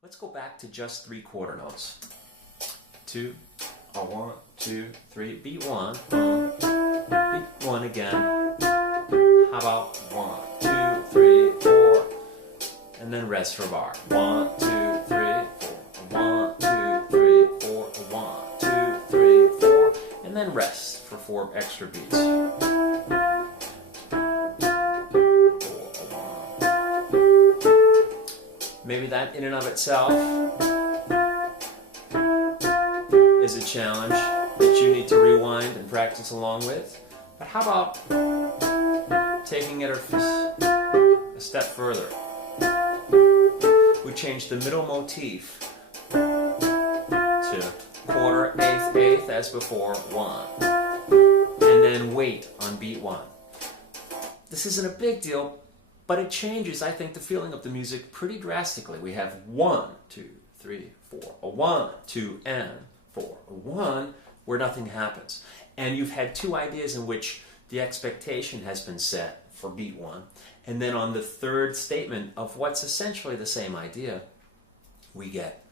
Let's go back to just 3 quarter notes. 2, a 1, 2, 3, beat 1, beat 1 again. How about 1, 2, 3, 4, and then rest for bar. 1, 2, 3, 4, 1, 2, 3, 4, 1, 2, 3, 4, and then rest for 4 extra beats. 4, 1. Maybe that in and of itself is a challenge that you need to rewind and practice along with. But how about taking it a step further? We change the middle motif to quarter, eighth, eighth as before, 1. And then wait on beat 1. This isn't a big deal, but it changes, I think, the feeling of the music pretty drastically. We have 1, 2, 3, 4, a 1, 2, and 4, a 1, where nothing happens. And you've had 2 ideas in which the expectation has been set for beat 1. And then on the third statement of what's essentially the same idea, we get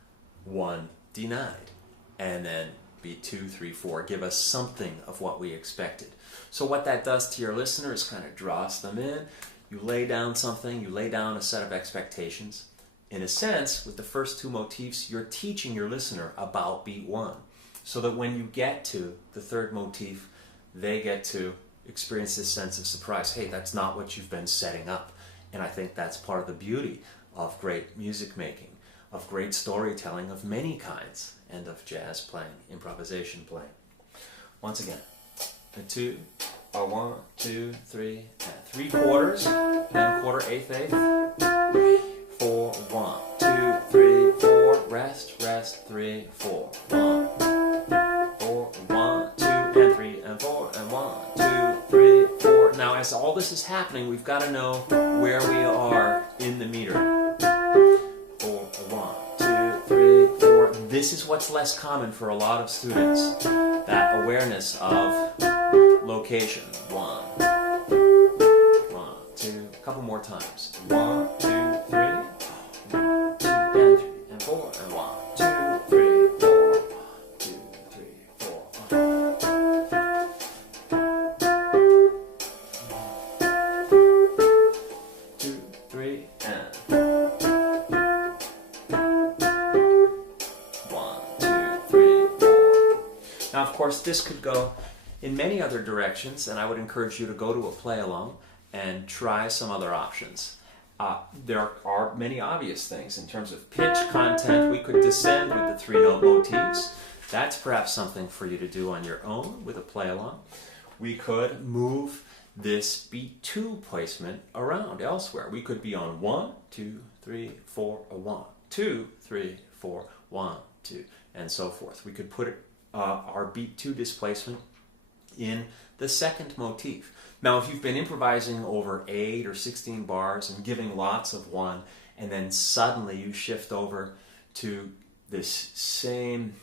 1 denied. And then beat 2, 3, 4 give us something of what we expected. So what that does to your listener is kind of draws them in. You lay down something, you lay down a set of expectations. In a sense, with the first 2 motifs, you're teaching your listener about beat 1. So that when you get to the third motif, they get to experience this sense of surprise. Hey, that's not what you've been setting up. And I think that's part of the beauty of great music making, of great storytelling of many kinds, and of jazz playing, improvisation playing. Once again, a 2, a 1, 2, 3, and 3 quarters, then quarter, eighth, eighth, 4, 1, 2, 3, 4, rest, rest, 3, 4, 1, 4, 1, 2, and 3, and 4, and 1, 2, 3, 4. Now, as all this is happening, we've got to know where we are in the meter. 4, 1, 2, 3, 4. This is what's less common for a lot of students, that awareness of location. 1, 2, a couple more times. 1, 2, 3, 1, 2, and 3, and 4, and 1, 2, 3, 4, 1, 2, 3, 4. 2, 3, and 1, 2, 3, 4. Now, of course, this could go in many other directions, and I would encourage you to go to a play-along and try some other options. There are many obvious things. In terms of pitch, content, we could descend with the 3-note motifs. That's perhaps something for you to do on your own with a play-along. We could move this beat 2 placement around elsewhere. We could be on 1, 2, 3, 4, a 1, 2, 3, 4, 1, 2, and so forth. We could put our beat 2 displacement in the second motif. Now, if you've been improvising over 8 or 16 bars and giving lots of 1, and then suddenly you shift over to this same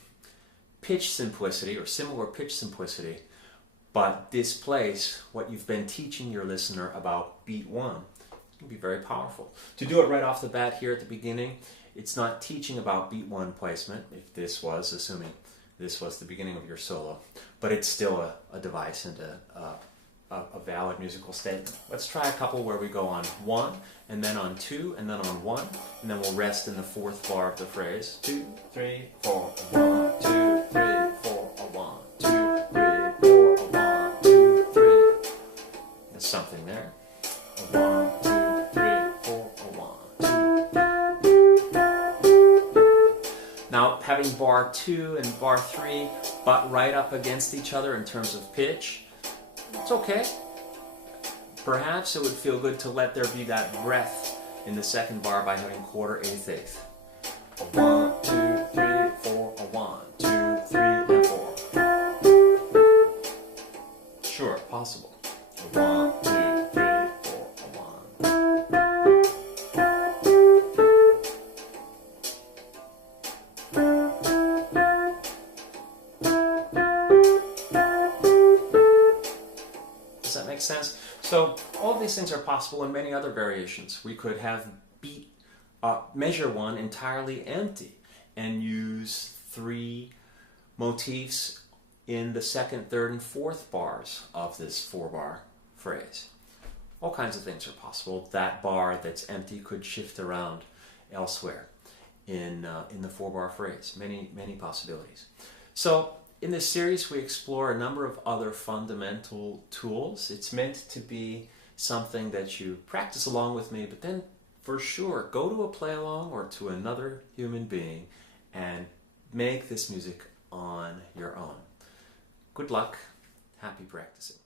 pitch simplicity or similar pitch simplicity, but displace what you've been teaching your listener about beat 1, it can be very powerful. To do it right off the bat here at the beginning, it's not teaching about beat 1 placement, if this was, assuming this was the beginning of your solo, but it's still a device and a valid musical statement. Let's try a couple where we go on 1, and then on 2, and then on 1, and then we'll rest in the 4th bar of the phrase. 2, 3, 4, 1, 2, 3, 4, 1, 2, 3, 4, 1, 2, 3. There's something there. 1, 2, 3, 4, 1, 2. Now, having bar 2 and bar 3 butt right up against each other in terms of pitch, it's okay. Perhaps it would feel good to let there be that breath in the second bar by having quarter, eighth, eighth. 1, 2, 3, 4, 1, 2, 3, and 4. Sure, possible. 1, 2, 3, 4, 1. Does that make sense? So all of these things are possible in many other variations. We could have beat measure one entirely empty and use 3 motifs in the second, third, and fourth bars of this 4-bar phrase. All kinds of things are possible. That bar that's empty could shift around elsewhere in the 4-bar phrase. Many possibilities. So in this series we explore a number of other fundamental tools. It's meant to be something that you practice along with me, but then for sure go to a play along or to another human being and make this music on your own. Good luck. Happy practicing.